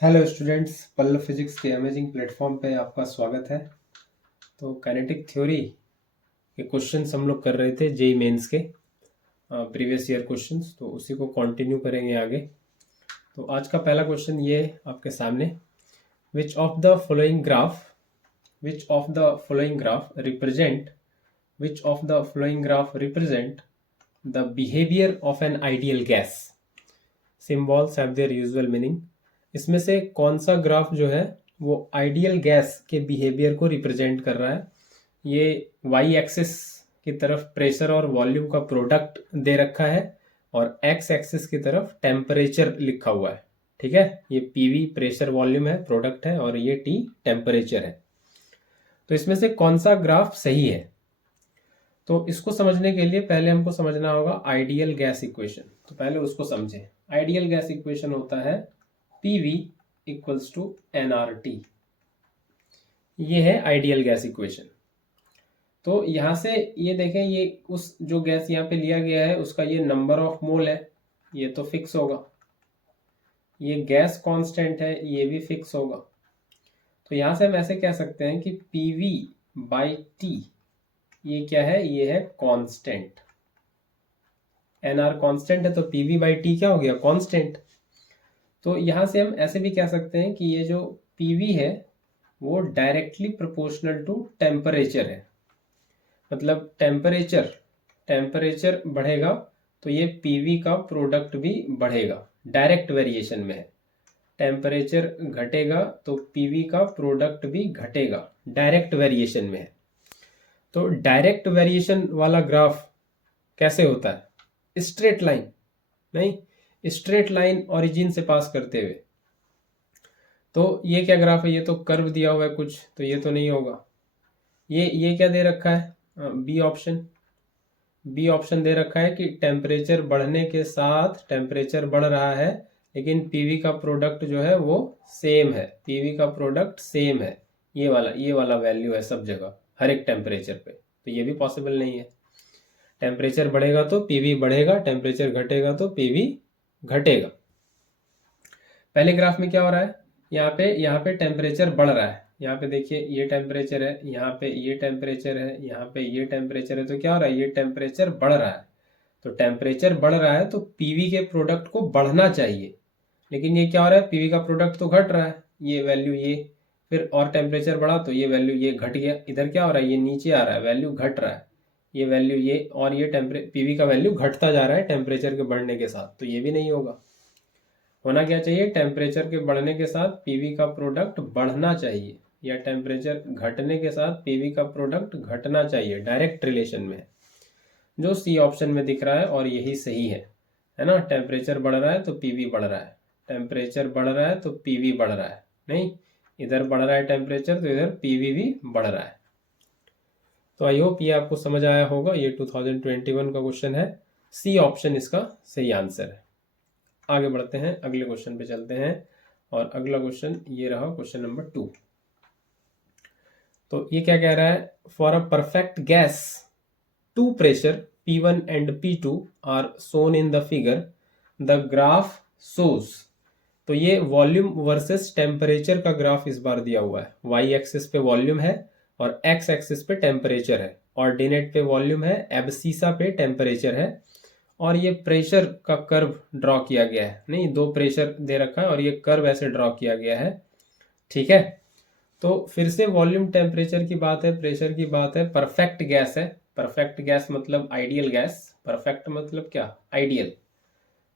Hello students, Pallav physics के amazing platform पे आपका स्वागत है। तो काइनेटिक थ्योरी के क्वेश्चंस हम लोग कर रहे थे जेई मेंस के प्रीवियस ईयर क्वेश्चंस, तो उसी को कंटिन्यू करेंगे आगे। तो आज का पहला क्वेश्चन ये आपके सामने, which of the following graph represent the behaviour of an ideal gas. Symbols have their usual meaning. इसमें से कौन सा ग्राफ जो है वो आइडियल गैस के बिहेवियर को रिप्रेजेंट कर रहा है। ये वाई एक्सिस की तरफ प्रेशर और वॉल्यूम का प्रोडक्ट दे रखा है और एक्स एक्सिस की तरफ टेम्परेचर लिखा हुआ है। ठीक है, ये पीवी प्रेशर वॉल्यूम है, प्रोडक्ट है, और ये टी टेम्परेचर है। तो इसमें से कौन सा ग्राफ सही है? तो इसको समझने के लिए पहले हमको समझना होगा आइडियल गैस इक्वेशन। तो पहले उसको समझें। आइडियल गैस इक्वेशन होता है PV इक्वल्स टू nRT। ये है आइडियल गैस इक्वेशन। तो यहां से ये देखें, ये उस जो गैस यहाँ पे लिया गया है उसका ये नंबर ऑफ मोल है, ये तो फिक्स होगा। ये गैस कांस्टेंट है, ये भी फिक्स होगा। तो यहां से हम ऐसे कह सकते हैं कि PV बाई T ये क्या है? ये है कांस्टेंट। NR कांस्टेंट है तो PV बाई T क्या हो गया? कांस्टेंट। तो यहां से हम ऐसे भी कह सकते हैं कि ये जो PV है वो डायरेक्टली प्रोपोर्शनल टू टेम्परेचर है। मतलब टेम्परेचर बढ़ेगा तो ये PV का प्रोडक्ट भी बढ़ेगा, डायरेक्ट वेरिएशन में है। टेम्परेचर घटेगा तो PV का प्रोडक्ट भी घटेगा, डायरेक्ट वेरिएशन में है। तो डायरेक्ट वेरिएशन वाला ग्राफ कैसे होता है? स्ट्रेट लाइन नहीं, स्ट्रेट लाइन ओरिजिन से पास करते हुए। तो ये क्या ग्राफ है? ये तो कर्व दिया हुआ है कुछ, तो ये तो नहीं होगा। ये क्या दे रखा है? बी ऑप्शन दे रखा है कि टेम्परेचर बढ़ने के साथ टेम्परेचर बढ़ रहा है लेकिन पीवी का प्रोडक्ट जो है वो सेम है। पीवी का प्रोडक्ट सेम है, ये वाला वैल्यू है सब जगह, हर एक टेम्परेचर पे। तो ये भी पॉसिबल नहीं है। टेम्परेचर बढ़ेगा तो पीवी बढ़ेगा, टेम्परेचर घटेगा तो पीवी घटेगा। पहले ग्राफ में क्या हो रहा है? यहाँ पे टेम्परेचर बढ़ रहा है। यहाँ पे देखिए, ये टेम्परेचर है, यहाँ पे ये टेम्परेचर है, यहाँ पे ये टेम्परेचर है। तो क्या हो रहा है? ये टेम्परेचर बढ़ रहा है। तो टेम्परेचर बढ़ रहा है तो पीवी के प्रोडक्ट को बढ़ना चाहिए, लेकिन ये क्या हो रहा है? पीवी का प्रोडक्ट तो घट रहा है, ये वैल्यू ये। फिर और टेम्परेचर बढ़ा तो ये वैल्यू ये घट गया। इधर क्या हो रहा है? ये नीचे आ रहा है, वैल्यू घट रहा है, ये वैल्यू ये, और ये पीवी का वैल्यू घटता जा रहा है टेम्परेचर के बढ़ने के साथ। तो ये भी नहीं होगा। होना क्या चाहिए? टेम्परेचर के बढ़ने के साथ पीवी का प्रोडक्ट बढ़ना चाहिए, या टेम्परेचर घटने के साथ पीवी का प्रोडक्ट घटना चाहिए, डायरेक्ट रिलेशन में है, जो सी ऑप्शन में दिख रहा है और यही सही है ना। टेम्परेचर बढ़ रहा है तो पीवी बढ़ रहा है, टेम्परेचर बढ़ रहा है तो पीवी बढ़ रहा है। नहीं, इधर बढ़ रहा है टेम्परेचर तो इधर पीवी भी बढ़ रहा है। तो आई होप ये आपको समझ आया होगा। ये 2021 का क्वेश्चन है, सी ऑप्शन इसका सही आंसर है। आगे बढ़ते हैं, अगले क्वेश्चन पे चलते हैं। और अगला क्वेश्चन ये रहा, क्वेश्चन नंबर 2। तो ये क्या कह रहा है? For a perfect gas, two pressure P1 and P2 are shown in the figure, the graph shows. तो ये वॉल्यूम वर्सेस टेम्परेचर का ग्राफ इस बार दिया हुआ है। वाई एक्सिस पे वॉल्यूम है और एक्स एक्सिस पे टेम्परेचर है। ऑर्डिनेट पे वॉल्यूम है, एब्सीसा पे टेम्परेचर है, और ये प्रेशर का कर्व ड्रॉ किया गया है। नहीं, दो प्रेशर दे रखा है और ये कर्व ऐसे ड्रॉ किया गया है। ठीक है, तो फिर से वॉल्यूम टेम्परेचर की बात है, प्रेशर की बात है, परफेक्ट गैस है। परफेक्ट गैस मतलब आइडियल गैस, परफेक्ट मतलब क्या? आइडियल।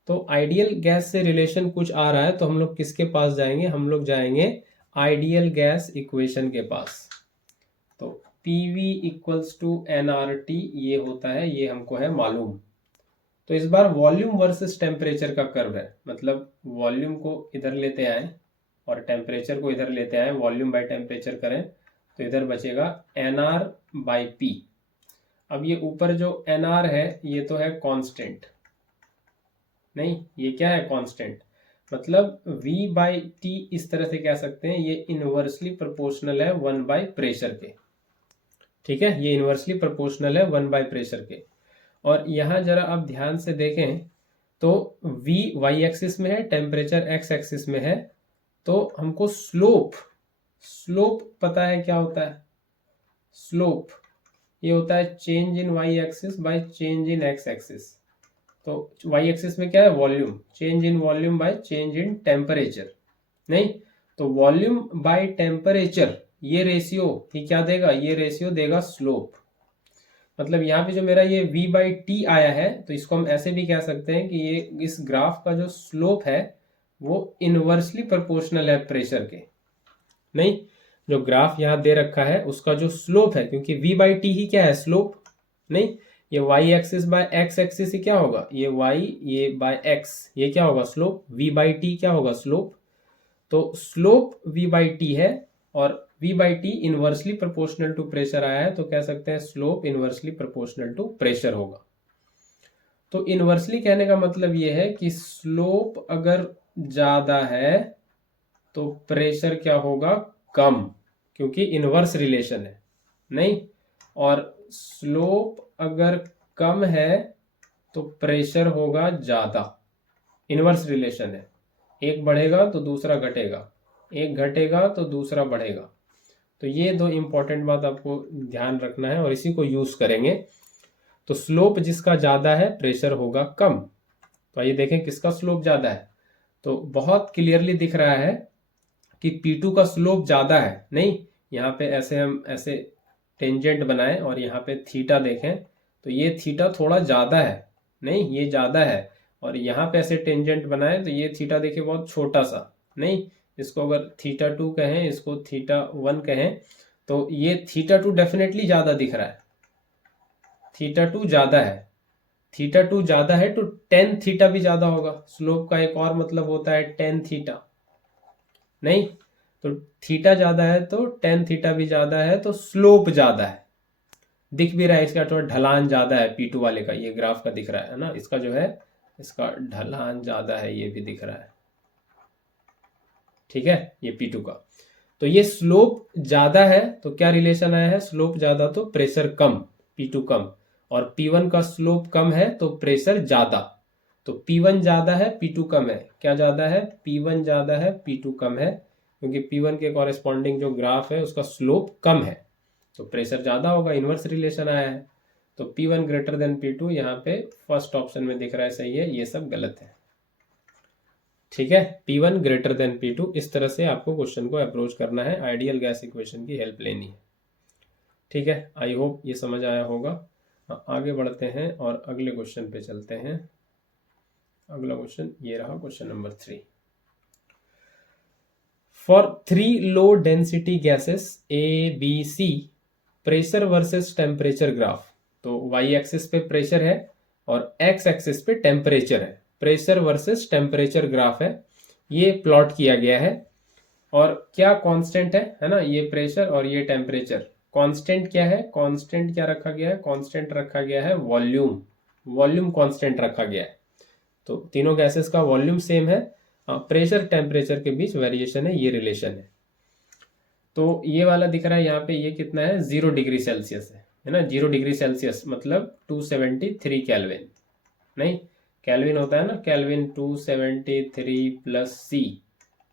तो आइडियल गैस से रिलेशन कुछ आ रहा है तो हम लोग किसके पास जाएंगे? हम लोग जाएंगे आइडियल गैस इक्वेशन के पास। तो PV इक्वल्स टू nRT ये होता है, ये हमको है मालूम। तो इस बार वॉल्यूम वर्सेस टेम्परेचर का कर्व है, मतलब वॉल्यूम को इधर लेते आए और टेम्परेचर को इधर लेते आए, वॉल्यूम बाय टेम्परेचर करें तो इधर बचेगा NR बाई P। अब ये ऊपर जो NR है ये तो है कांस्टेंट। नहीं, ये क्या है? कांस्टेंट। मतलब V बाई T इस तरह से कह सकते हैं, ये इनवर्सली प्रोपोर्शनल है 1 बाई प्रेशर के। ठीक है, ये इनवर्सली प्रोपोर्शनल है 1 बाई प्रेशर के। और यहाँ जरा आप ध्यान से देखें तो V वाई एक्सिस में है, टेम्परेचर एक्स एक्सिस में है, तो हमको स्लोप पता है क्या होता है। स्लोप ये होता है change in Y axis by change in X axis. तो वाई एक्सिस में क्या है, volume, change in volume by change in temperature. नहीं, तो वॉल्यूम बाय टेम्परेचर ये रेशियो ही क्या देगा, ये रेशियो देगा स्लोप। मतलब यहाँ पे जो मेरा ये v बाई टी आया है, तो इसको हम ऐसे भी कह सकते हैं कि ये इस ग्राफ का जो स्लोप है वो इनवर्सली प्रोपोर्शनल है प्रेशर के। नहीं, जो ग्राफ यहाँ दे रखा है उसका जो स्लोप है, क्योंकि v बाई टी ही क्या है, स्लोप। नहीं, ये y axis by x axis ही क्या होगा, ये y ये बाय x, ये क्या होगा स्लोप, v बाई टी क्या होगा स्लोप। तो स्लोप v बाई टी है और v by T inversely proportional to pressure आया है, तो कह सकते हैं slope inversely proportional to pressure होगा। तो इनवर्सली कहने का मतलब ये है कि स्लोप अगर ज्यादा है तो प्रेशर क्या होगा, कम, क्योंकि इनवर्स रिलेशन है। नहीं, और स्लोप अगर कम है तो प्रेशर होगा ज्यादा, इनवर्स रिलेशन है। एक बढ़ेगा तो दूसरा घटेगा, एक घटेगा तो दूसरा बढ़ेगा। तो ये दो इंपॉर्टेंट बात आपको ध्यान रखना है और इसी को यूज करेंगे। तो स्लोप जिसका ज्यादा है प्रेशर होगा कम। तो आइए देखें किसका स्लोप ज्यादा है। तो बहुत क्लियरली दिख रहा है कि P2 का स्लोप ज्यादा है। नहीं, यहाँ पे ऐसे हम ऐसे टेंजेंट बनाएं और यहाँ पे थीटा देखें तो ये थीटा थोड़ा ज्यादा है। नहीं, ये ज्यादा है। और यहाँ पे ऐसे टेंजेंट बनाएं तो ये थीटा देखिए बहुत छोटा सा। नहीं, इसको अगर थीटा 2 कहें, इसको थीटा 1 कहें, तो ये थीटा 2 डेफिनेटली ज्यादा दिख रहा है। थीटा 2 ज्यादा है, थीटा 2 ज्यादा है तो टेन थीटा भी ज्यादा होगा। स्लोप का एक और मतलब होता है टेन थीटा। नहीं, तो थीटा ज्यादा है तो टेन थीटा भी ज्यादा है, तो स्लोप ज्यादा है। दिख भी रहा है, इसका थोड़ा ढलान ज्यादा है P2 वाले का, ये ग्राफ का दिख रहा है ना, इसका जो है इसका ढलान ज्यादा है, ये भी दिख रहा है। ठीक है, ये P2 का। तो ये स्लोप ज्यादा है तो क्या रिलेशन आया है, स्लोप ज्यादा तो प्रेशर कम, P2 कम। और P1 का स्लोप कम है तो प्रेशर ज्यादा। तो P1 ज्यादा है P2 कम है, क्या ज्यादा है, P1 ज्यादा है P2 कम है, क्योंकि P1 के कॉरेस्पॉन्डिंग जो ग्राफ है उसका स्लोप कम है तो प्रेशर ज्यादा होगा, इनवर्स रिलेशन आया है। तो P1 ग्रेटर देन P2 यहाँ पे फर्स्ट ऑप्शन में दिख रहा है, सही है, ये सब गलत है। ठीक है, P1 ग्रेटर देन P2, इस तरह से आपको क्वेश्चन को अप्रोच करना है, आइडियल गैस इक्वेशन की हेल्प लेनी है। ठीक है, आई होप ये समझ आया होगा। आगे बढ़ते हैं और अगले क्वेश्चन पे चलते हैं। अगला क्वेश्चन ये रहा, question number 3। For 3 low density gases A B C, pressure versus temperature graph. तो वाई एक्सिस पे प्रेशर है और एक्स एक्सिस पे टेम्परेचर है, प्रेशर वर्सेस टेम्परेचर ग्राफ है, ये प्लॉट किया गया है। और क्या कांस्टेंट है ना, ये प्रेशर और ये टेम्परेचर। कांस्टेंट क्या है, कांस्टेंट क्या रखा गया है, कांस्टेंट रखा गया है वॉल्यूम, वॉल्यूम कांस्टेंट रखा गया है। तो तीनों गैसेस का वॉल्यूम सेम है, प्रेशर टेम्परेचर के बीच वेरिएशन है, ये रिलेशन है। तो ये वाला दिख रहा है यहाँ पे, ये कितना है, 0 डिग्री सेल्सियस है ना, 0 डिग्री सेल्सियस मतलब 273 केल्विन। नहीं, केल्विन होता है ना, केल्विन 273 प्लस C,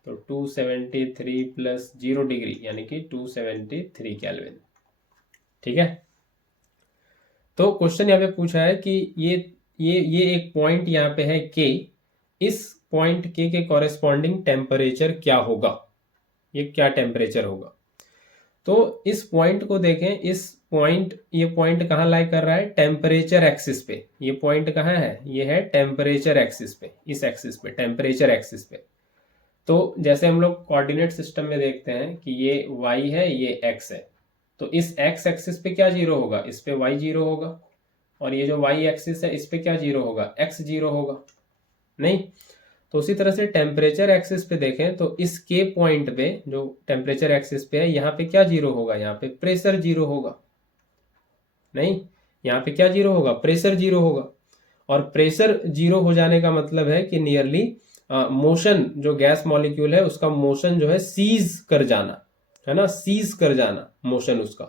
तो 273 प्लस 0 डिग्री यानी कि 273 केल्विन। ठीक है, तो क्वेश्चन यहाँ पे पूछा है कि ये एक पॉइंट यहाँ पे है K, इस पॉइंट K के कॉरेस्पॉन्डिंग टेम्परेचर क्या होगा, ये क्या टेम्परेचर होगा। तो इस पॉइंट को देखें, इस पॉइंट, ये पॉइंट कहाँ लाई कर रहा है, टेम्परेचर एक्सिस पे। ये पॉइंट कहाँ है, ये है टेम्परेचर एक्सिस पे, इस एक्सिस पे, टेम्परेचर एक्सिस पे। तो जैसे हम लोग कोऑर्डिनेट सिस्टम में देखते हैं कि ये y है, ये x है, तो इस x एक्सिस पे क्या 0 होगा, इस पे y 0 होगा, और ये जो y एक्सिस है इस पे क्या 0 होगा, x 0 होगा। नहीं, तो उसी तरह से टेम्परेचर एक्सिस पे देखें तो इस के पॉइंट पे जो टेम्परेचर एक्सिस पे है, यहाँ पे क्या 0 होगा, यहाँ पे प्रेशर 0 होगा। नहीं, यहाँ पे क्या 0 होगा, प्रेशर 0 होगा। और प्रेशर 0 हो जाने का मतलब है कि नियरली मोशन, जो गैस मॉलिक्यूल है उसका मोशन जो है सीज कर जाना, है ना, सीज कर जाना मोशन उसका।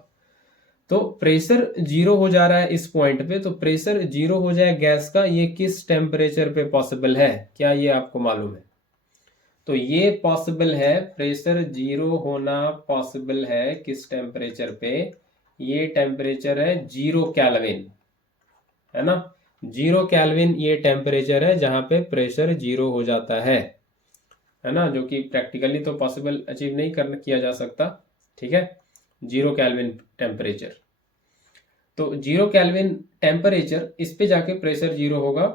तो प्रेशर 0 हो जा रहा है इस पॉइंट पे, तो प्रेशर 0 हो जाए गैस का, ये किस टेम्परेचर पे पॉसिबल है, क्या ये आपको मालूम है। तो ये पॉसिबल है, प्रेशर जीरो होना पॉसिबल है किस टेम्परेचर पे? ये टेम्परेचर है 0 केल्विन, है ना। 0 केल्विन ये टेम्परेचर है जहां पे प्रेशर जीरो हो जाता है ना, जो कि प्रैक्टिकली तो पॉसिबल अचीव नहीं किया जा सकता। ठीक है, 0 केल्विन टेम्परेचर। तो 0 केल्विन टेम्परेचर, इस पे जाके प्रेशर जीरो होगा।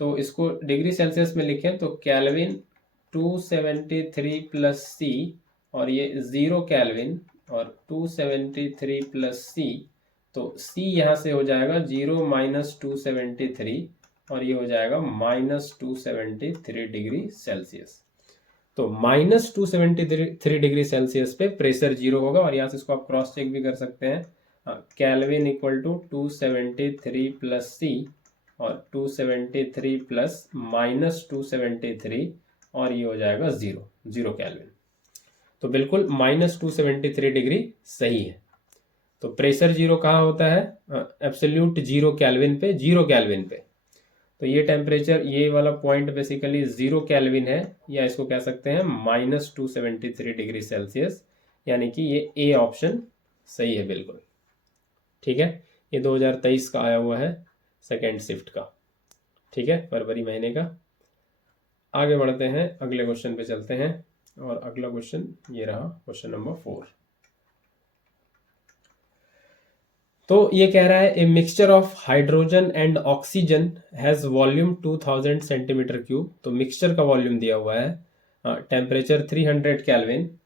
तो इसको डिग्री सेल्सियस में लिखें तो केल्विन 273 प्लस सी, और ये 0 केल्विन और 273 प्लस सी, तो सी यहाँ से हो जाएगा 0 माइनस 273, और ये हो जाएगा -273 डिग्री सेल्सियस। तो -273 डिग्री सेल्सियस पे प्रेशर जीरो होगा, और यहाँ से इसको आप क्रॉस चेक भी कर सकते हैं। Kelvin equal to 273 plus C, और 273 प्लस -273, और ये हो जाएगा 0 केल्विन। तो बिल्कुल -273 डिग्री सही है। तो प्रेशर जीरो कहाँ होता है? एब्सोल्यूट 0 केल्विन पे, 0 केल्विन पे। तो ये टेम्परेचर, ये वाला पॉइंट बेसिकली 0 केल्विन है, या इसको कह सकते हैं -273 डिग्री सेल्सियस, यानी कि ये ए ऑप्शन सही है बिल्कुल। ठीक है, ये 2023 का आया हुआ है, सेकेंड शिफ्ट का। ठीक है, फरवरी महीने का। आगे बढ़ते हैं, अगले क्वेश्चन पे चलते हैं, और अगला क्वेश्चन ये रहा, क्वेश्चन नंबर 4। तो ये कह रहा है a mixture of hydrogen and oxygen has volume 2000 centimetre cube. तो मिक्सचर का वॉल्यूम दिया हुआ है, टेम्परेचर 300 केल्विन,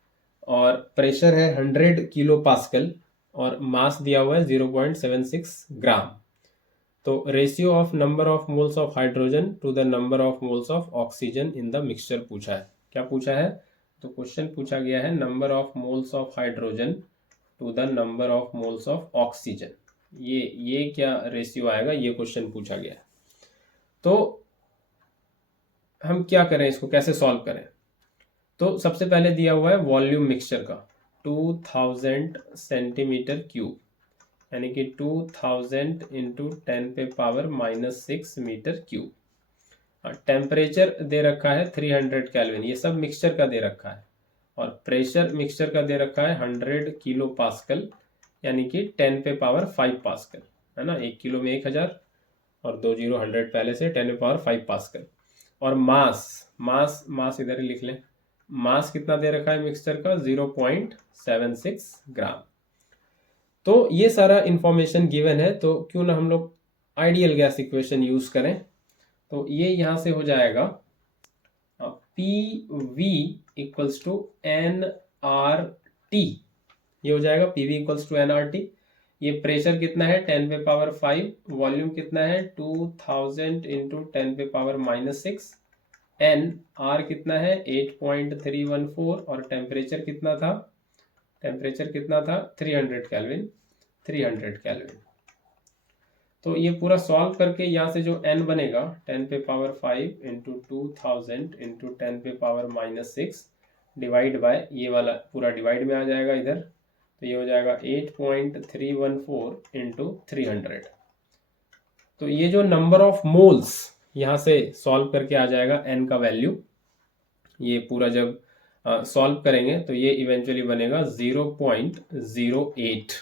और प्रेशर है 100 किलो पास्कल, और मास दिया हुआ है 0.76 ग्राम। तो ratio of number of moles of hydrogen to the number of moles of oxygen in the mixture पूछा है। क्या पूछा है? तो क्वेश्चन पूछा गया है number of moles of hydrogen to the number of moles of oxygen, ये क्या रेशियो आएगा, ये क्वेश्चन पूछा गया है। तो हम क्या करें, इसको कैसे सॉल्व करें? तो सबसे पहले दिया हुआ है वॉल्यूम मिक्सचर का 2000 सेंटीमीटर क्यूब, यानी कि 2000 इंटू 10 पे पावर -6 मीटर क्यूब। टेम्परेचर दे रखा है 300 केल्विन, ये सब मिक्सचर का दे रखा है, और प्रेशर मिक्सचर का दे रखा है 100 किलो पास्कल, यानी कि 10 पे पावर 5 पास्कल, है ना। 1 किलो में 1000, और 2 जीरो 100 पहले से, 10 पे पावर 5 पास्कल। और मास इधर ही लिख लें। मास कितना दे रखा है मिक्सचर का? 0.76 ग्राम। तो ये सारा इंफॉर्मेशन गिवन है, तो क्यों ना हम लोग आइडियल गैस इक्वेशन यूज करें। तो ये यहां से हो जाएगा PV इक्वल्स टू nRT, ये हो जाएगा PV इक्वल्स टू nRT। ये प्रेशर कितना है? 10 पे पावर 5, वॉल्यूम कितना है? 2000 इंटू 10 पे पावर -6, एन आर कितना है? 8.314, और टेम्परेचर कितना था? 300 केल्विन, 300 केल्विन। तो ये पूरा सॉल्व करके यहाँ से जो n बनेगा 10 पे पावर 5 इंटू 2000 इंटू 10 पे पावर -6 डिवाइड बाय, ये वाला पूरा डिवाइड में आ जाएगा इधर, तो ये हो जाएगा 8.314 इंटू 300। तो ये जो नंबर ऑफ मोल्स यहाँ से सॉल्व करके आ जाएगा n का वैल्यू, ये पूरा जब सॉल्व करेंगे तो ये इवेंचुअली बनेगा 0.08,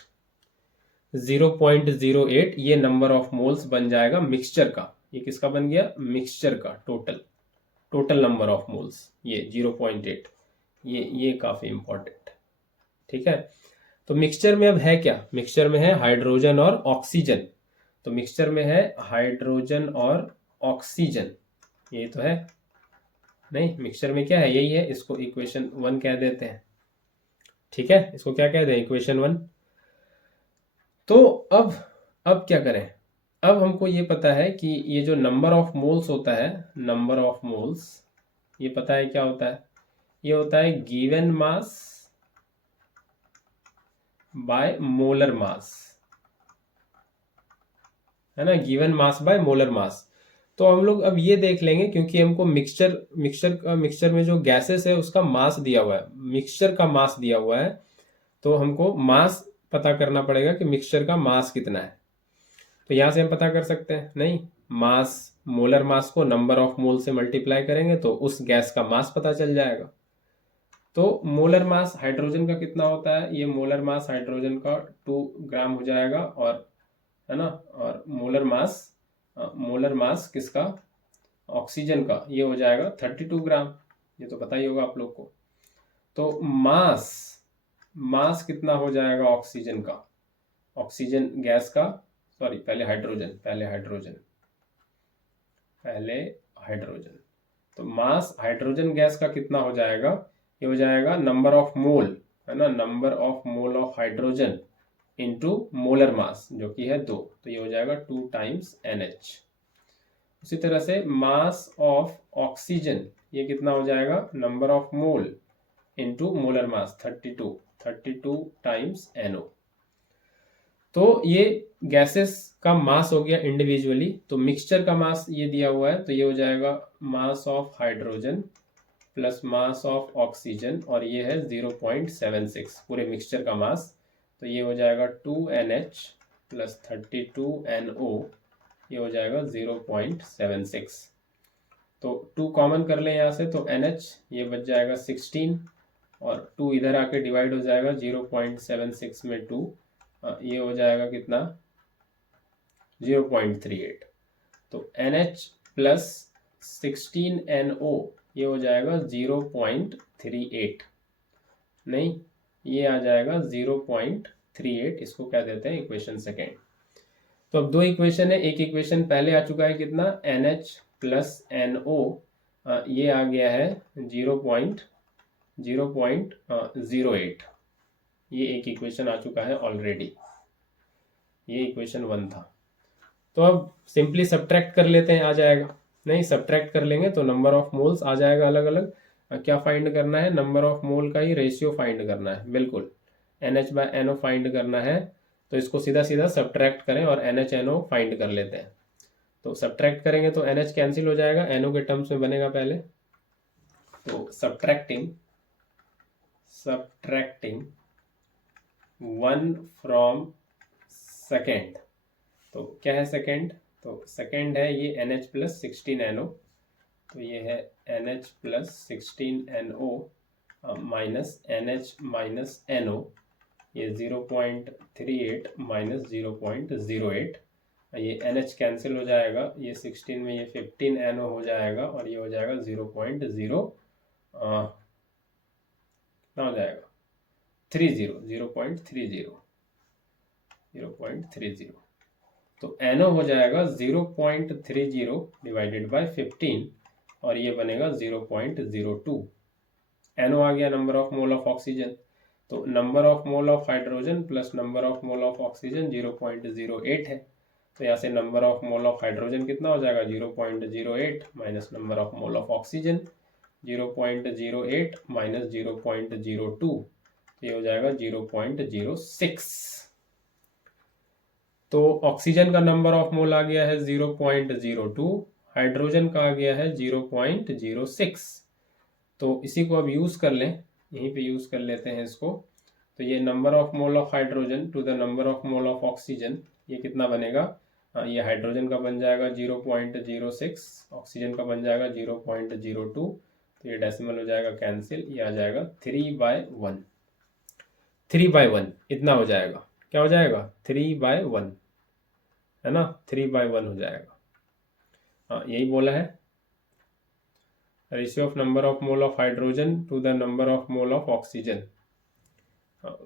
0.08 ये नंबर ऑफ मोल्स बन जाएगा मिक्सचर का। ये किसका बन गया? मिक्सचर का टोटल नंबर ऑफ मोल्स, ये 0.8, ये काफी इंपॉर्टेंट है। ठीक है, तो मिक्सचर में अब है क्या? मिक्सचर में है हाइड्रोजन और ऑक्सीजन। तो मिक्सचर में है हाइड्रोजन और ऑक्सीजन, ये तो है नहीं, मिक्सचर में क्या है? यही है, इसको इक्वेशन 1 कह देते हैं। ठीक है, इसको क्या कह दें? इक्वेशन 1। तो अब क्या करें? अब हमको ये पता है कि ये जो नंबर ऑफ मोल्स होता है, नंबर ऑफ मोल्स, ये पता है क्या होता है? ये होता है given mass by molar mass, है ना, given mass by molar mass. तो हम लोग अब ये देख लेंगे, क्योंकि हमको मिक्सचर में जो गैसेस है उसका मास दिया हुआ है, मिक्सचर का मास दिया हुआ है, तो हमको मास पता करना पड़ेगा कि मिक्सचर का मास कितना है। तो यहां से हम पता कर सकते हैं, नहीं, मास मोलर मास को नंबर ऑफ मोल से मल्टीप्लाई करेंगे तो उस गैस का मास पता चल जाएगा। तो मोलर मास हाइड्रोजन का कितना होता है, ये मोलर मास हाइड्रोजन का 2 ग्राम हो जाएगा, और है ना, और मोलर मास किसका, ऑक्सीजन का, ये हो जाएगा 32 ग्राम। ये तो पता ही होगा आप लोग को। तो मास कितना हो जाएगा ऑक्सीजन का, ऑक्सीजन गैस का, सॉरी पहले हाइड्रोजन। तो मास हाइड्रोजन गैस का कितना हो जाएगा, ये हो जाएगा नंबर ऑफ मोल, है ना, number of mole of hydrogen into molar mass जो कि है 2, तो ये हो जाएगा 2 टाइम्स NH। उसी तरह से मास ऑफ ऑक्सीजन, ये कितना हो जाएगा, number of mole into molar mass 32 times NO। तो ये गैसेस का मास हो गया इंडिविजुअली। तो मिक्सचर का मास ये दिया हुआ है, तो ये हो जाएगा mass of hydrogen plus mass of oxygen, और ये है 0.76 पूरे मिक्सचर का मास। तो ये हो जाएगा 2NH प्लस 32NO, ये हो जाएगा 0.76। तो 2 कॉमन कर लें यहाँ से, तो NH ये बच जाएगा 16, और 2 इधर आके डिवाइड हो जाएगा 0.76 में 2, ये हो जाएगा कितना, 0.38। तो NH प्लस 16NO ये हो जाएगा 0.38, नहीं ये आ जाएगा 0.38, इसको क्या देते हैं, इक्वेशन सेकेंड। तो अब 2 इक्वेशन है, एक इक्वेशन पहले आ चुका है कितना, NH प्लस NO, ये आ गया है 0.08, ये एक इक्वेशन आ चुका है ऑलरेडी, ये इक्वेशन 1 था। तो अब सिंपली सब्ट्रैक्ट कर लेते हैं, आ जाएगा, नहीं सब्ट्रैक्ट कर लेंगे तो नंबर ऑफ मोल्स आ जाएगा अलग अलग। क्या फाइंड करना है, नंबर ऑफ मोल का ही रेशियो फाइंड करना है, बिल्कुल NH/NO फाइंड करना है। तो इसको सीधा सीधा सब्ट्रैक्ट करें और NH/NO फाइंड कर लेते हैं। तो सब्ट्रैक्ट करेंगे तो NH कैंसिल हो जाएगा, NO के टर्म्स में बनेगा पहले। तो सब्ट्रैक्टिंग 1 फ्रॉम सेकेंड, तो क्या है सेकेंड, तो सेकेंड है ये NH प्लस 16NO, तो ये है NH plus 16NO minus NH minus NO, ये 0.38 माइनस 0.08, ये NH कैंसिल हो जाएगा, ये 16 में ये 15NO हो जाएगा, और ये हो जाएगा 0.0 कितना हो जाएगा 0.30। तो NO हो जाएगा 0.30 डिवाइडेड बाय 15, और ये बनेगा 0.02। NO आ गया number of mole of oxygen. तो number of mole of hydrogen plus number of mole of oxygen 0.08 है। तो यहाँ से number of mole of hydrogen कितना हो जाएगा 0.08 minus number of mole of oxygen 0.08 minus 0.02, ये हो जाएगा 0.06। तो ऑक्सीजन का नंबर ऑफ मोल आ गया है 0.02, हाइड्रोजन का आ गया है 0.06। तो इसी को अब यूज़ कर लें, यहीं पे यूज़ कर लेते हैं इसको। तो ये number of mole of hydrogen to the number of mole of oxygen, ये कितना बनेगा, ये हाइड्रोजन का बन जाएगा 0.06, ऑक्सीजन का बन जाएगा 0.02, तो ये डेसिमल हो जाएगा कैंसिल, ये आ जाएगा 3/1, 3/1 इतना हो जाएगा, क्या हो जाएगा 3/1, है ना, 3/1 हो जाएगा। हाँ यही बोला है, ratio of number of mole of hydrogen to the number of mole of oxygen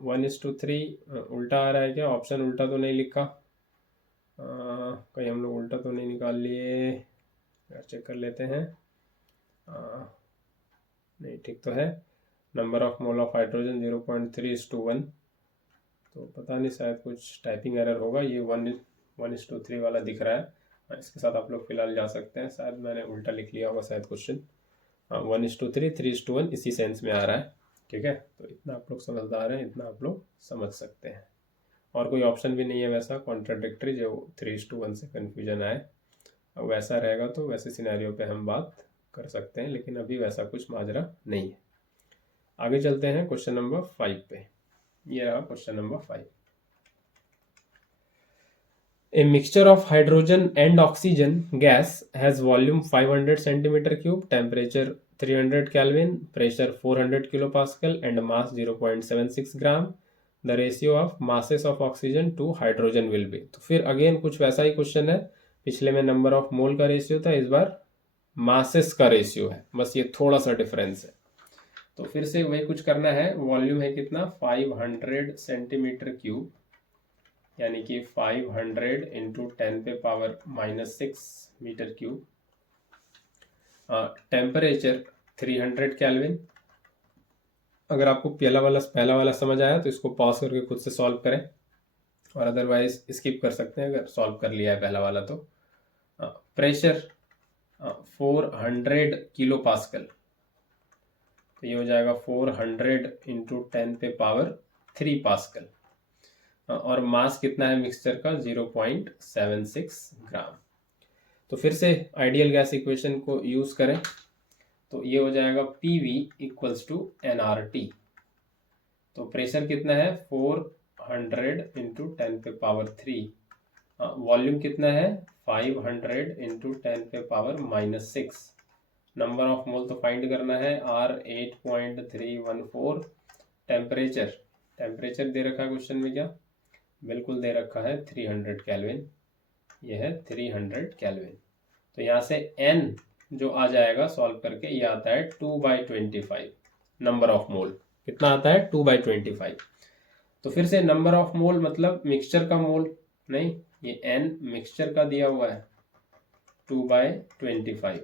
1:3। उल्टा आ रहा है क्या, ऑप्शन उल्टा तो नहीं लिखा, कहीं हम लोग उल्टा तो नहीं निकाल लिए, चेक कर लेते हैं, नहीं ठीक तो है, number of mole of hydrogen 0.3:1, तो पता नहीं शायद कुछ टाइपिंग एरर होगा, ये 1:3 वाला दिख रहा है, इसके साथ आप लोग फिलहाल जा सकते हैं, शायद मैंने उल्टा लिख लिया होगा शायद क्वेश्चन, 1:3, 3:1 इसी सेंस में आ रहा है, ठीक है। तो इतना आप लोग समझदार हैं, इतना आप लोग समझ सकते हैं, और कोई ऑप्शन भी नहीं है वैसा कॉन्ट्राडिक्टरी जो 3:1 से कन्फ्यूजन आए, अब वैसा रहेगा तो वैसे सिनेरियो पे हम बात कर सकते हैं, लेकिन अभी वैसा कुछ माजरा नहीं है। आगे चलते हैं क्वेश्चन नंबर 5 पे, ये रहा question number 5। A mixture of hydrogen and oxygen gas has volume 500 centimeter cube, temperature 300 Kelvin, pressure 400 kilopascal, and mass 0.76 gram. The ratio of masses of oxygen to hydrogen will be. तो फिर again कुछ वैसा ही question है, पिछले में number of मोल का ratio था, इस बार मासेस का रेशियो है, बस ये थोड़ा सा डिफरेंस है। तो फिर से वही कुछ करना है। वॉल्यूम है कितना, 500 सेंटीमीटर क्यूब, यानी कि 500 इंटू 10 पे power -6 metre cube. Temperature 300 kelvin. अगर आपको पहला वाला समझ आया तो इसको पॉज करके खुद से सॉल्व करें, और अदरवाइज स्किप कर सकते हैं अगर सॉल्व कर लिया है पहला वाला तो। प्रेशर 400 किलो पास्कल, तो ये हो जाएगा 400 इंटू 10 पे पावर 3 पास्कल। और मास कितना है मिक्सचर का, 0.76 ग्राम। तो फिर से आइडियल गैस इक्वेशन को यूज करें तो ये हो जाएगा PV इक्वल्स टू nRT। तो प्रेशर कितना है, 400 इंटू 10 पे पावर 3। वॉल्यूम कितना है, 500 इंटू 10 पे पावर -6। नंबर ऑफ मोल तो फाइंड करना है, R 8.314। टेम्परेचर दे रखा है क्वेश्चन में, क्या बिल्कुल दे रखा है 300 केल्विन, यह है 300 केल्विन। तो यहाँ से n जो आ जाएगा सॉल्व करके, ये आता है 2/25। नंबर ऑफ मोल कितना आता है, 2/25। तो फिर से नंबर ऑफ मोल मतलब मिक्सचर का मोल नहीं, ये n मिक्सचर का दिया हुआ है, 2/25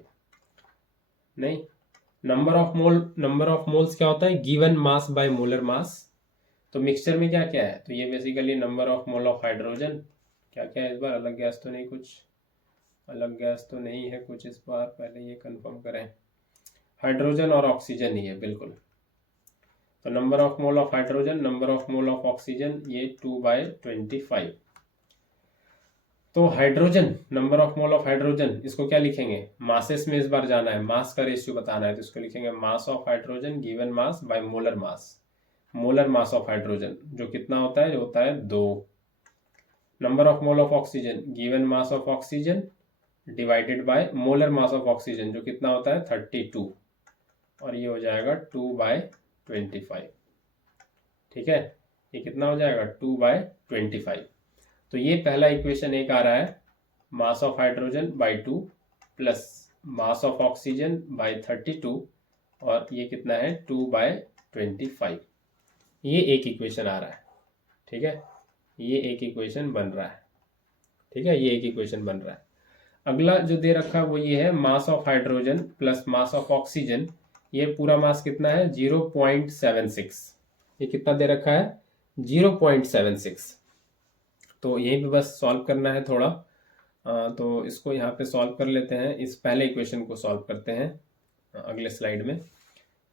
नहीं। नंबर ऑफ मोल्स क्या होता है, given mass by molar mass. तो मिक्सचर में क्या क्या है, तो ये basically number of mole of hydrogen, क्या क्या है इस बार, अलग गैस तो नहीं, कुछ अलग गैस तो नहीं है कुछ इस बार, पहले ये कंफर्म करें। हाइड्रोजन और ऑक्सीजन ही है बिल्कुल। तो number of mole of hydrogen, number of mole of oxygen, ये 2/25। तो hydrogen, number of mole of hydrogen, इसको क्या लिखेंगे, मासेस में इस बार जाना है, मास का रेशियो बताना है, तो इसको लिखेंगे mass of hydrogen given mass by molar mass. Molar mass of hydrogen जो कितना होता है, जो होता है 2। Number of mole of oxygen given mass of oxygen divided by molar mass of oxygen जो कितना होता है 32, और ये हो जाएगा 2/25। ठीक है, ये कितना हो जाएगा 2/25। तो ये पहला इक्वेशन एक आ रहा है, mass of hydrogen by 2 plus mass of oxygen by 32, और ये कितना है 2/25। ये एक इक्वेशन आ रहा है, ठीक है, ये एक इक्वेशन बन रहा है, ठीक है, ये एक इक्वेशन बन रहा है। अगला जो दे रखा है वो ये है, mass of hydrogen plus mass of oxygen, ये पूरा मास कितना है 0.76, ये कितना दे रखा है 0.76। तो यहीं पे बस सॉल्व करना है थोड़ा। तो इसको यहाँ पे सॉल्व कर लेते हैं, इस पहले इक्वेशन को सॉल्व करते हैं अगले स्लाइड में।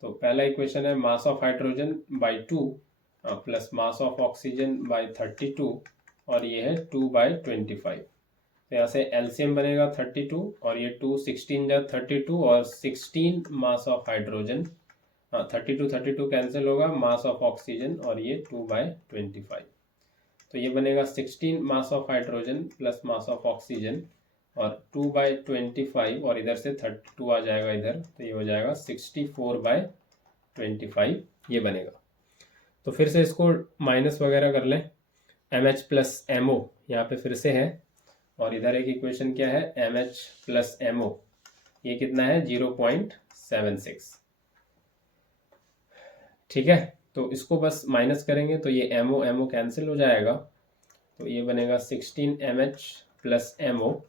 तो पहला इक्वेशन है mass of hydrogen by 2 plus mass of oxygen by 32, और ये है 2/25। तो यहाँ से एलसीएम बनेगा 32, और ये 2 16 जा 32, और 16 मास ऑफ हाइड्रोजन, 32 कैंसिल होगा, मास ऑफ ऑक्सीजन, और ये 2/25। तो ये बनेगा 16 mass of hydrogen plus mass of oxygen, और 2/25, और इधर से 32 आ जाएगा इधर, तो ये हो जाएगा 64/25, ये बनेगा। तो फिर से इसको माइनस वगैरह कर लें, MH प्लस MO यहाँ पे फिर से है, और इधर एक इक्वेशन क्या है MH प्लस MO, ये कितना है 0.76। ठीक है, तो इसको बस माइनस करेंगे तो ये MO कैंसिल हो जाएगा, तो ये बनेगा 16 MH plus MO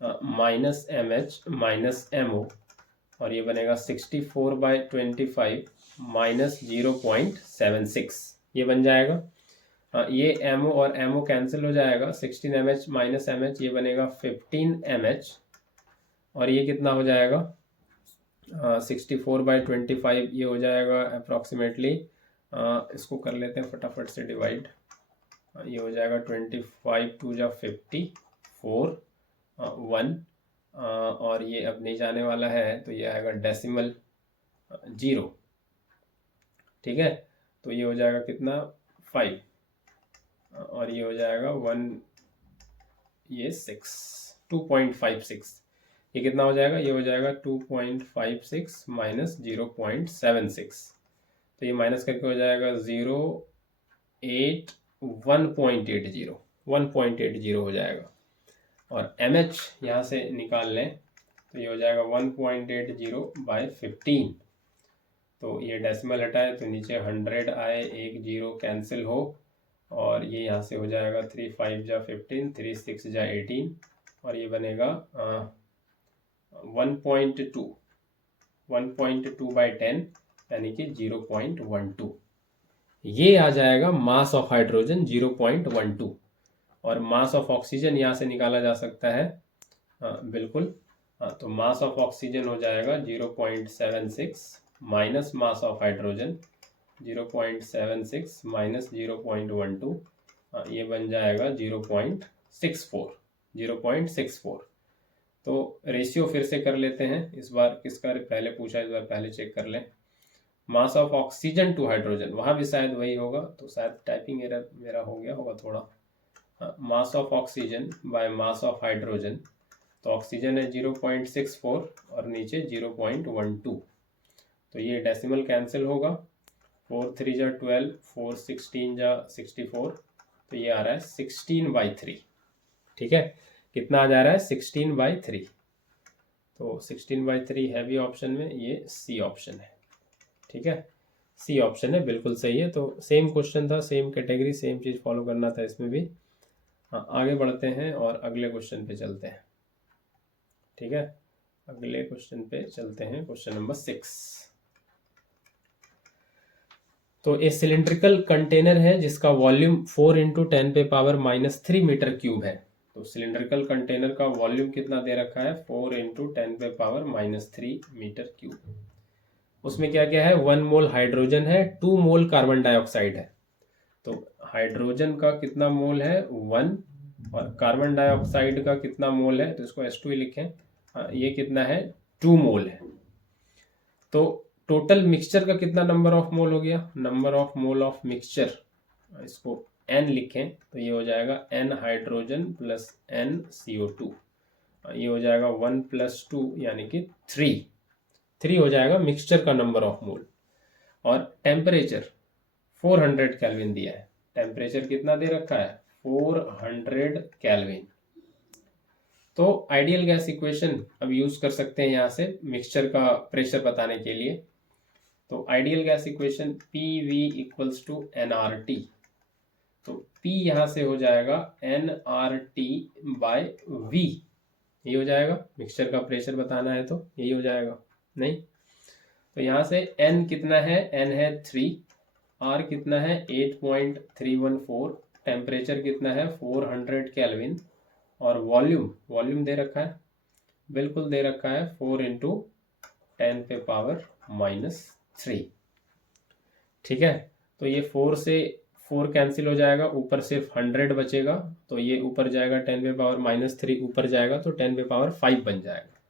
minus MH minus MO, और ये बनेगा 64/25 माइनस 0.76, ये बन जाएगा। ये MO और MO कैंसिल हो जाएगा, 16 MH माइनस MH, ये बनेगा 15 MH, और ये कितना हो जाएगा 64/25, ये हो जाएगा अप्रॉक्सीमेटली, इसको कर लेते हैं फटाफट से डिवाइड, ये हो जाएगा 25 2 जा 54 1, और ये अब नहीं जाने वाला है, तो ये आएगा डेसिमल 0। ठीक है, तो ये हो जाएगा कितना 5, और ये हो जाएगा 1 ये 2.56, ये कितना हो जाएगा, ये हो जाएगा 2.56 माइनस 0.76, तो ये माइनस करके हो जाएगा 1.80 हो जाएगा। और MH यहाँ से निकाल लें तो ये हो जाएगा 1.80/15, तो ये डेसिमल हटाए तो नीचे 100 आए, एक जीरो कैंसिल हो, और ये यहाँ से हो जाएगा 3 5 जा 15, 3 6 जा 18, और ये बनेगा 1.2/10 यानी कि 0.12। ये आ जाएगा मास ऑफ हाइड्रोजन 0.12, और मास ऑफ ऑक्सीजन यहाँ से निकाला जा सकता है, बिल्कुल। तो मास ऑफ ऑक्सीजन हो जाएगा 0.76 minus mass of hydrogen 0.76 minus 0.12, ये बन जाएगा 0.64। तो रेशियो फिर से कर लेते हैं, इस बार किसका पहले पूछा, इस बार पहले चेक कर लें। Mass of oxygen to hydrogen, वहाँ भी शायद वही होगा, तो शायद टाइपिंग एरर मेरा हो गया होगा थोड़ा। मास of oxygen by mass of hydrogen, तो ऑक्सीजन है 0.64 और नीचे 0.12, तो ये डेसिमल कैंसिल होगा, 4 3 जा 12, 4 16 जा 64, तो ये आ रहा है 16/3। ठीक है, कितना आ जा रहा है, 16/3, तो 16/3 है भी ऑप्शन में, ये सी ऑप्शन है। ठीक है, सी ऑप्शन है, बिल्कुल सही है। तो सेम क्वेश्चन था, सेम कैटेगरी, सेम चीज़ फॉलो करना था इसमें भी। हाँ, आगे बढ़ते हैं और अगले क्वेश्चन पे चलते हैं। ठीक है, अगले क्वेश्चन पे चलते हैं, क्वेश्चन नंबर 6। तो ए सिलिंड्रिकल कंटेनर है जिसका वॉल्यूम 4 × 10⁻³ मीटर क्यूब है। तो सिलिंड्रिकल कंटेनर का वॉल्यूम कितना दे रखा है, 4 × 10⁻³ मीटर क्यूब। उसमें क्या क्या है, 1 मोल हाइड्रोजन है, 2 मोल कार्बन डाइऑक्साइड है। तो हाइड्रोजन का कितना मोल है, 1, और कार्बन डाइऑक्साइड का कितना मोल है, तो इसको H2 ही लिखें, ये कितना है, 2 मोल है। तो टोटल मिक्सचर का कितना नंबर ऑफ मोल हो गया, number of mole of mixture, इसको N लिखें, तो ये हो जाएगा N hydrogen plus N CO2, ये हो जाएगा 1 + 2 यानी कि 3 हो जाएगा मिक्सचर का नंबर ऑफ मोल। और टेम्परेचर 400 केल्विन दिया है, टेम्परेचर कितना दे रखा है, 400 केल्विन। तो आइडियल गैस इक्वेशन अब यूज कर सकते हैं यहाँ से मिक्सचर का प्रेशर बताने के लिए। तो ideal gas equation PV = nRT, तो P यहाँ से हो जाएगा nRT/V, ये हो जाएगा, मिक्सचर का प्रेशर बताना है तो यही हो जाएगा, नहीं तो यहाँ से N कितना है, N है 3, R कितना है 8.314, टेम्परेचर कितना है 400 केल्विन, और वॉल्यूम दे रखा है, बिल्कुल दे रखा है 4 × 10⁻³ ठीक है। तो ये 4 से 4 कैंसिल हो जाएगा, ऊपर सिर्फ 100 बचेगा, तो ये ऊपर जाएगा 10⁻³ ऊपर जाएगा तो 10⁵ बन जाएगा,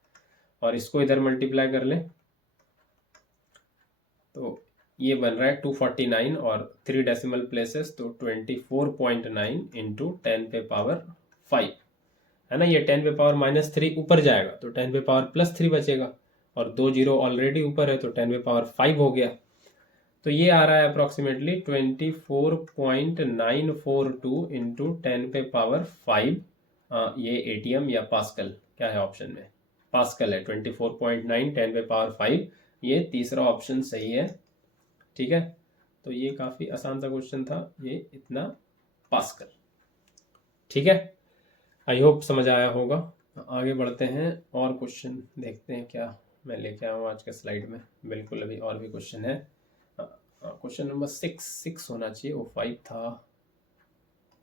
और इसको इधर मल्टीप्लाई कर लें तो ये बन रहा है 249 और 3 डेसिमल प्लेसेस, तो 24.9 × 10⁵, है ना। ये 10⁻³ ऊपर जाएगा तो 10⁻+3 बचेगा, और 2 जीरो ऑलरेडी ऊपर है तो 10⁵ हो गया। तो ये आ रहा है अप्रॉक्सीमेटली 24.942 × 10⁵, ये एटीएम या पास्कल, क्या है ऑप्शन में, पास्कल है। 24.9 10⁵, ये तीसरा ऑप्शन सही है। ठीक है, तो ये काफ़ी आसान सा क्वेश्चन था, ये इतना पास्कल। ठीक है, आई होप समझ आया होगा। आगे बढ़ते हैं और क्वेश्चन देखते हैं क्या मैं लेके आया हूँ आज के स्लाइड में। बिल्कुल, अभी और भी क्वेश्चन है। क्वेश्चन नंबर 6 होना चाहिए, वो 5 था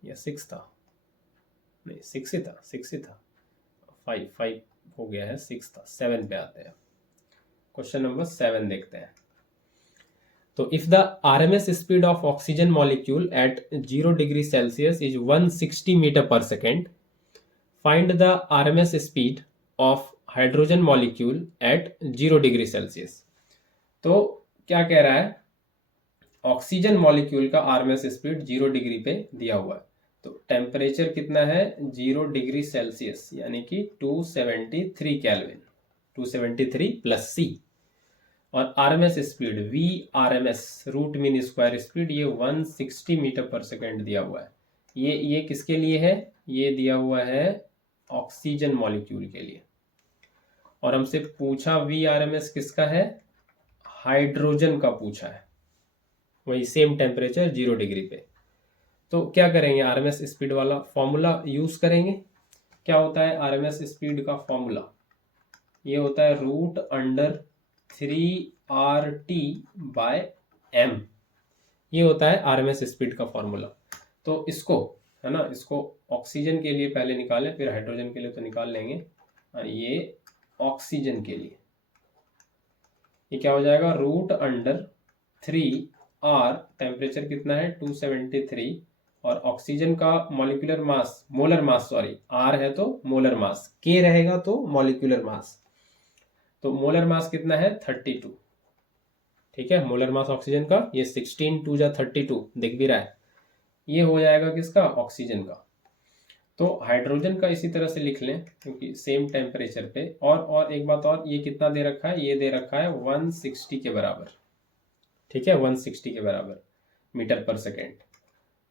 या 6 था, नहीं 6 ही था, 5 हो गया है, 6 था, 7 पे आते हैं। क्वेश्चन नंबर 7 देखते हैं। तो if the RMS speed of oxygen molecule at 0 degree Celsius is 160 metre पर second, find the RMS speed of hydrogen molecule at 0 degree Celsius. तो क्या कह रहा है, ऑक्सीजन मॉलिक्यूल का RMS स्पीड 0 डिग्री पे दिया हुआ है, तो टेम्परेचर कितना है 0 डिग्री सेल्सियस यानी कि 273 केल्विन, 273 प्लस सी। और RMS speed V RMS root mean square speed ये 160 मीटर पर सेकेंड दिया हुआ है। ये किसके लिए है, ये दिया हुआ है ऑक्सीजन मॉलिक्यूल के लिए। और हमसे पूछा वी आरएमएस किसका है, हाइड्रोजन का पूछा है, वही सेम टेम्परेचर 0 डिग्री पे। तो क्या करेंगे, आरएमएस स्पीड वाला फॉर्मूला यूज करेंगे। क्या होता है आरएमएस स्पीड का फॉर्मूला, ये होता है root under 3RT bye m, ये होता है आरएमएस स्पीड का फॉर्मूला। तो इसको है ना, इसको ऑक्सीजन के लिए पहले निकालें, फिर हाइड्रोजन के लिए तो निकाल लेंगे। ये ऑक्सीजन के लिए ये क्या हो जाएगा, रूट अंडर 3R, टेम्परेचर कितना है 273, और ऑक्सीजन का molecular mass, molar mass sorry, R है तो मोलर मास, K रहेगा तो मॉलिक्यूलर मास। तो मोलर मास कितना है 32, ठीक है, मोलर मास ऑक्सीजन का ये 16 2 जा 32 दिख भी रहा है, ये हो जाएगा किसका, ऑक्सीजन का। तो हाइड्रोजन का इसी तरह से लिख लें क्योंकि सेम टेम्परेचर पे। और एक बात और, ये कितना दे रखा है, ये दे रखा है 160 के बराबर, ठीक है, 160 के बराबर मीटर पर सेकेंड।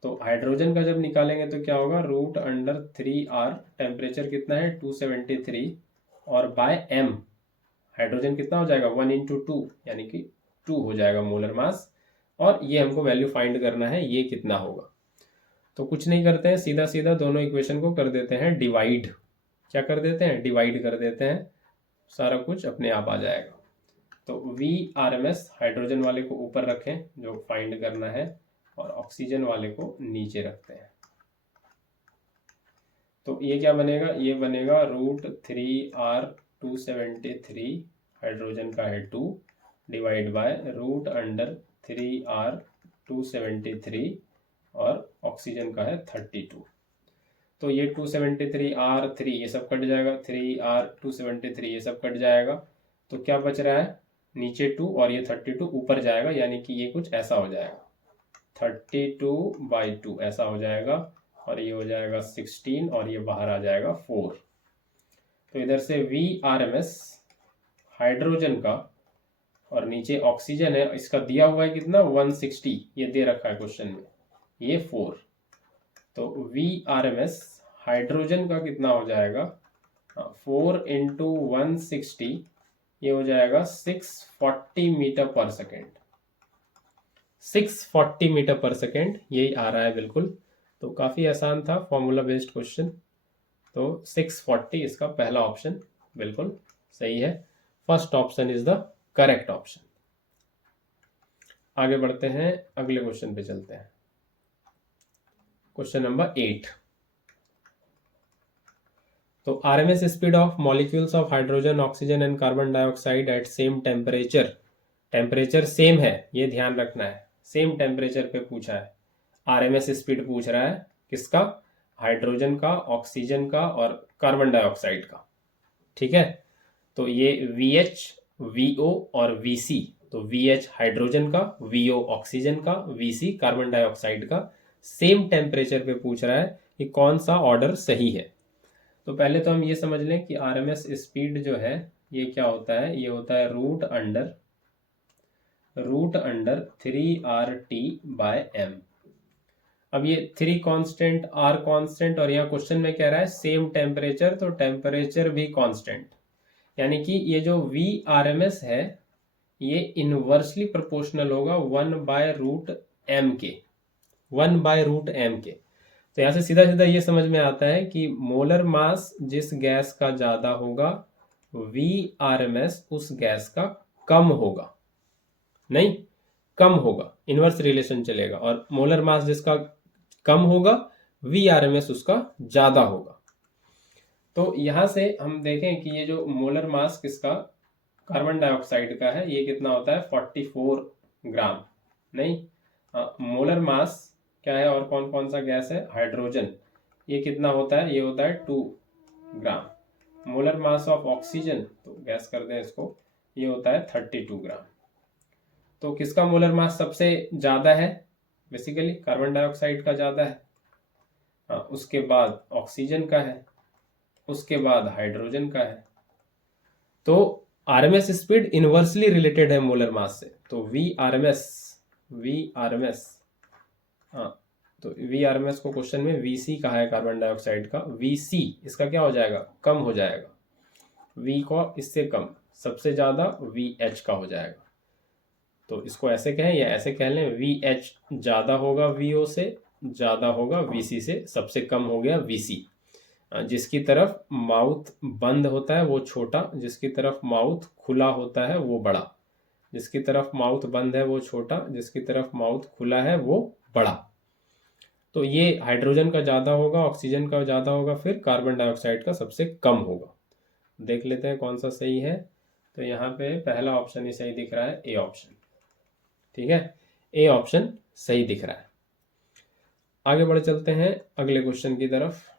तो हाइड्रोजन का जब निकालेंगे तो क्या होगा, रूट अंडर 3R, टेम्परेचर कितना है 273, और बाय m, हाइड्रोजन कितना हो जाएगा 1 इंटू 2 यानी कि 2 हो जाएगा मोलर मास। और ये हमको वैल्यू फाइंड करना है, ये कितना होगा। तो कुछ नहीं करते हैं, सीधा सीधा दोनों इक्वेशन को कर देते हैं डिवाइड। क्या कर देते हैं, डिवाइड कर देते हैं, सारा कुछ अपने आप आ जाएगा। तो वी आरएमएस हाइड्रोजन वाले को ऊपर रखें जो फाइंड करना है, और ऑक्सीजन वाले को नीचे रखते हैं। तो ये क्या बनेगा, ये बनेगा रूट 3R 273, हाइड्रोजन का है 2, divide by root under 3R 273 और ऑक्सीजन का है 32। तो ये 273R3 ये सब कट जाएगा, 3R 273 ये सब कट जाएगा। तो क्या बच रहा है, नीचे 2 और ये 32 ऊपर जाएगा, यानी कि ये कुछ ऐसा हो जाएगा 32/2 ऐसा हो जाएगा, और ये हो जाएगा 16 और ये बाहर आ जाएगा 4। तो इधर से VRMS हाइड्रोजन का और नीचे ऑक्सीजन है, इसका दिया हुआ है कितना 160, ये दे रखा है क्वेश्चन में, ये 4। तो VRMS हाइड्रोजन का कितना हो जाएगा 4 इंटू 160, ये हो जाएगा 640 मीटर पर सेकेंड, 640 मीटर पर सेकेंड यही आ रहा है बिल्कुल। तो काफ़ी आसान था, फॉर्मूला बेस्ड क्वेश्चन। तो 640 इसका पहला ऑप्शन बिल्कुल सही है, first option is the correct option. आगे बढ़ते हैं, अगले क्वेश्चन पे चलते हैं। Question number 8। तो RMS speed of molecules of hydrogen, oxygen and carbon dioxide eight same temperature, temperature same है, ये ध्यान रखना है, सेम टेम्परेचर पे पूछा है। आरएमएस स्पीड पूछ रहा है किसका, हाइड्रोजन का, ऑक्सीजन का और कार्बन डाइऑक्साइड का, ठीक है। तो ये VH, VO और VC, तो VH हाइड्रोजन का, VO ऑक्सीजन का, VC कार्बन डाइऑक्साइड का, सेम टेम्परेचर पे पूछ रहा है कि कौन सा ऑर्डर सही है। तो पहले तो हम ये समझ लें कि आरएमएस स्पीड जो है ये क्या होता है, ये होता है रूट अंडर 3RT/m। अब ये 3 कांस्टेंट, R कांस्टेंट, और यहाँ क्वेश्चन में कह रहा है सेम टेम्परेचर, तो टेम्परेचर भी कांस्टेंट, यानी कि ये जो VRMS है ये इनवर्सली प्रोपोर्शनल होगा 1/√m के, 1/√m के। तो यहाँ से सीधा सीधा ये समझ में आता है कि मोलर मास जिस गैस का ज़्यादा होगा VRMS उस गैस का कम होगा, नहीं कम होगा, इनवर्स रिलेशन चलेगा, और मोलर मास जिसका कम होगा VRMS उसका ज़्यादा होगा। तो यहाँ से हम देखें कि ये जो मोलर मास किसका, कार्बन डाइऑक्साइड का है, ये कितना होता है 44 ग्राम, नहीं मोलर मास क्या है, और कौन कौन सा गैस है, हाइड्रोजन, ये कितना होता है, ये होता है 2 ग्राम। मोलर मास ऑफ ऑक्सीजन, तो गैस कर दें इसको, ये होता है 32 ग्राम। तो किसका मोलर मास सबसे ज़्यादा है, बेसिकली कार्बन डाइऑक्साइड का ज़्यादा है। हाँ, उसके बाद ऑक्सीजन का है, उसके बाद हाइड्रोजन का है। तो आरएमएस स्पीड इनवर्सली रिलेटेड है मोलर मास से। तो वी आरएमएस, हाँ, तो वी आरएमएस को क्वेश्चन में वीसी कहा है कार्बन डाइऑक्साइड का। वीसी इसका क्या हो जाएगा, कम हो जाएगा, वी को इससे कम, सबसे ज्यादा वी एच का हो जाएगा। तो इसको ऐसे कहें या ऐसे कह लें, वी एच ज्यादा होगा वीओ से, ज्यादा होगा वीसी से, सबसे कम हो गया वीसी। जिसकी तरफ माउथ बंद होता है वो छोटा, जिसकी तरफ माउथ खुला होता है वो बड़ा। जिसकी तरफ माउथ बंद है वो छोटा, जिसकी तरफ माउथ खुला है वो बड़ा। तो ये हाइड्रोजन का ज़्यादा होगा, ऑक्सीजन का ज़्यादा होगा, फिर कार्बन डाइऑक्साइड का सबसे कम होगा। देख लेते हैं कौन सा सही है। तो यहाँ पे पहला ऑप्शन ही सही दिख रहा है, ए ऑप्शन। ठीक है, ए ऑप्शन सही दिख रहा है। आगे बढ़ चलते हैं अगले क्वेश्चन की तरफ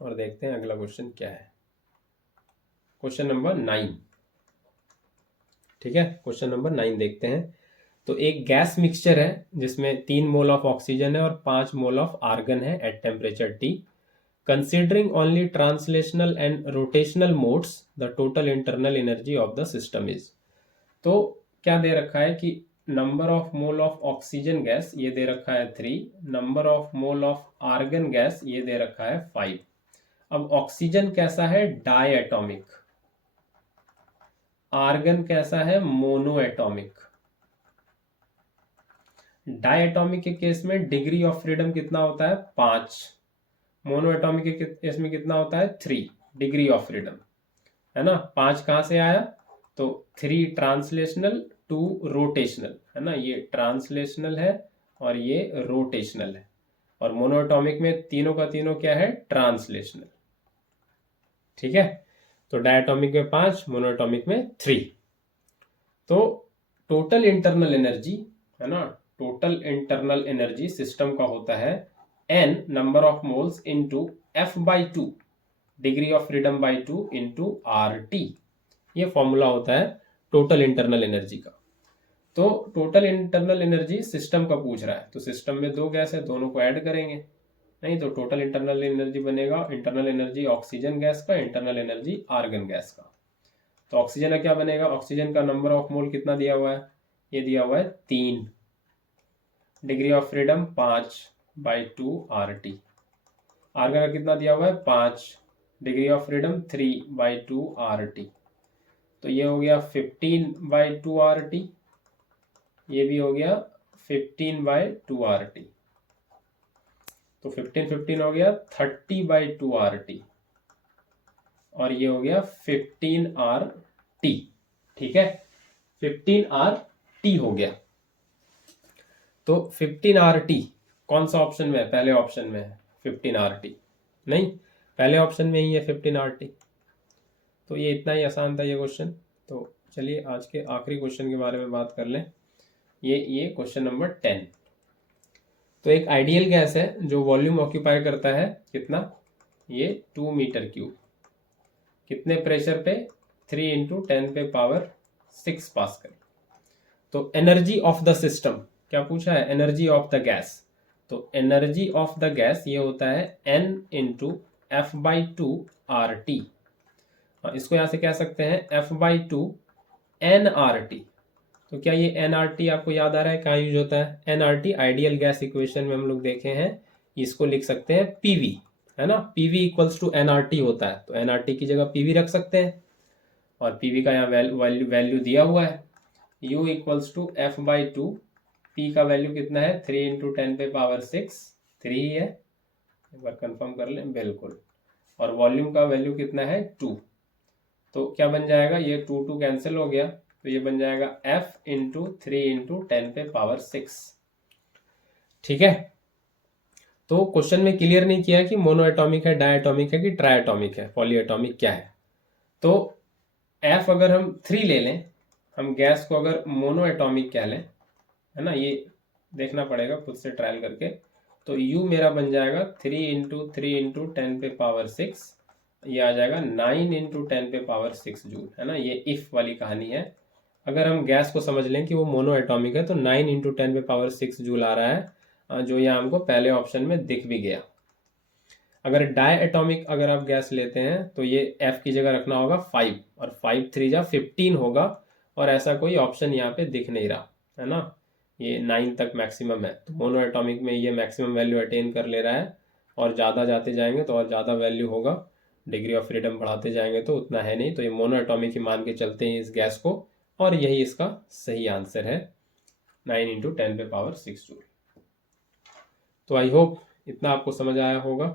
और देखते हैं अगला क्वेश्चन क्या है। Question number 9। ठीक है, क्वेश्चन नंबर 9 देखते हैं। तो एक गैस मिक्सचर है जिसमें 3 मोल ऑफ ऑक्सीजन है और 5 मोल ऑफ आर्गन है at temperature T। Considering only translational and rotational modes the total internal energy of the system is. तो क्या दे रखा है कि number of mole of oxygen gas ये दे रखा है 3, number of mole of argon gas ये दे रखा है 5। अब ऑक्सीजन कैसा है, डाई एटॉमिक, आर्गन कैसा है, मोनो एटॉमिक। डाई एटॉमिक के केस में डिग्री ऑफ फ्रीडम कितना होता है, 5। मोनो एटॉमिक के केस में कितना होता है, 3 डिग्री ऑफ फ्रीडम, है ना। 5 कहां से आया, तो 3 ट्रांसलेशनल 2 रोटेशनल, है ना। ये ट्रांसलेशनल है और ये रोटेशनल है। और मोनो एटॉमिक में तीनों का तीनों क्या है, ट्रांसलेशनल। ठीक है, तो डायटॉमिक में 5, मोनोएटॉमिक में 3। तो टोटल इंटरनल एनर्जी, है ना, टोटल इंटरनल एनर्जी सिस्टम का होता है n number of moles into F/2 degree of freedom by 2 into RT। ये फॉर्मूला होता है टोटल इंटरनल एनर्जी का। तो टोटल इंटरनल एनर्जी सिस्टम का पूछ रहा है, तो सिस्टम में 2 गैस है, दोनों को ऐड करेंगे, नहीं तो टोटल इंटरनल एनर्जी बनेगा इंटरनल एनर्जी ऑक्सीजन गैस का, इंटरनल एनर्जी आर्गन गैस का। तो ऑक्सीजन का क्या बनेगा, ऑक्सीजन का नंबर ऑफ मोल कितना दिया हुआ है, ये दिया हुआ है 3, degree of freedom 5/2 RT। Argon का कितना दिया हुआ है, 5, डिग्री ऑफ फ्रीडम 3/2 RT। तो ये हो गया 15/2 RT, ये भी हो गया 15/2 RT। तो 15 हो गया 30/2 RT और ये हो गया 15 RT। ठीक है, 15 RT हो गया। तो 15 RT कौन सा ऑप्शन में है, पहले ऑप्शन में है 15 RT, नहीं पहले ऑप्शन में ही है 15 RT। तो ये इतना ही आसान था ये क्वेश्चन। तो चलिए आज के आखिरी क्वेश्चन के बारे में बात कर लें। ये क्वेश्चन नंबर 10। तो एक आइडियल गैस है जो वॉल्यूम ऑक्यूपाई करता है कितना, ये 2 मीटर क्यूब, कितने प्रेशर पे, 3 × 10⁻⁶ पास्कल। तो एनर्जी ऑफ द सिस्टम क्या पूछा है, एनर्जी ऑफ द गैस। तो एनर्जी ऑफ द गैस ये होता है n × F/2 RT। इसको यहां से कह सकते हैं F/2 nRT। तो क्या ये nRT आपको याद आ रहा है कहाँ यूज होता है, nRT आइडियल गैस इक्वेशन में हम लोग देखे हैं, इसको लिख सकते हैं PV, है ना। PV = nRT होता है, तो nRT की जगह PV रख सकते हैं। और PV का यहाँ वैल्यू दिया हुआ है, U = F/2, P का वैल्यू कितना है, 3 × 10⁻⁶, 3 ही है, एक बार कंफर्म कर लें, बिल्कुल। और वॉल्यूम का वैल्यू कितना है, 2। तो क्या बन जाएगा, ये 2 कैंसिल हो गया, तो ये बन जाएगा F × 3 × 10⁻⁶। ठीक है, तो क्वेश्चन में क्लियर नहीं किया कि मोनो एटॉमिक है, डायटॉमिक है कि ट्राइएटॉमिक है, पॉलीएटॉमिक क्या है। तो F अगर हम 3 ले लें, हम गैस को अगर मोनो एटॉमिक कह लें, है ना, ये देखना पड़ेगा खुद से ट्रायल करके। तो U मेरा बन जाएगा 3 × 3 × 10⁻⁶, ये आ जाएगा 9 × 10⁻⁶ जूल, है ना। ये इफ वाली कहानी है। अगर हम गैस को समझ लें कि वो मोनो एटॉमिक है तो 9 × 10⁻⁶ जूल आ रहा है। जो यहाँ हमको पहले ऑप्शन में दिख भी गया। अगर डाई एटॉमिक अगर आप गैस लेते हैं तो ये F की जगह रखना होगा 5 और 5 3 जा 15 होगा, और ऐसा कोई ऑप्शन यहाँ पे दिख नहीं रहा है ना। ये 9 तक मैक्सिमम है, तो मोनो एटॉमिक में ये मैक्सिमम वैल्यू अटेन कर ले रहा है, और ज़्यादा जाते जाएंगे तो और ज़्यादा वैल्यू होगा, डिग्री ऑफ फ्रीडम बढ़ाते जाएंगे तो उतना है नहीं। तो ये मोनो एटॉमिक ही मान के चलते हैं इस गैस को, और यही इसका सही आंसर है 9 × 10⁶ जूल। तो आई होप इतना आपको समझ आया होगा।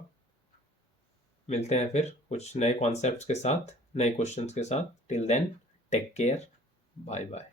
मिलते हैं फिर कुछ नए कॉन्सेप्ट्स के साथ, नए क्वेश्चंस के साथ। Till then take care, bye bye.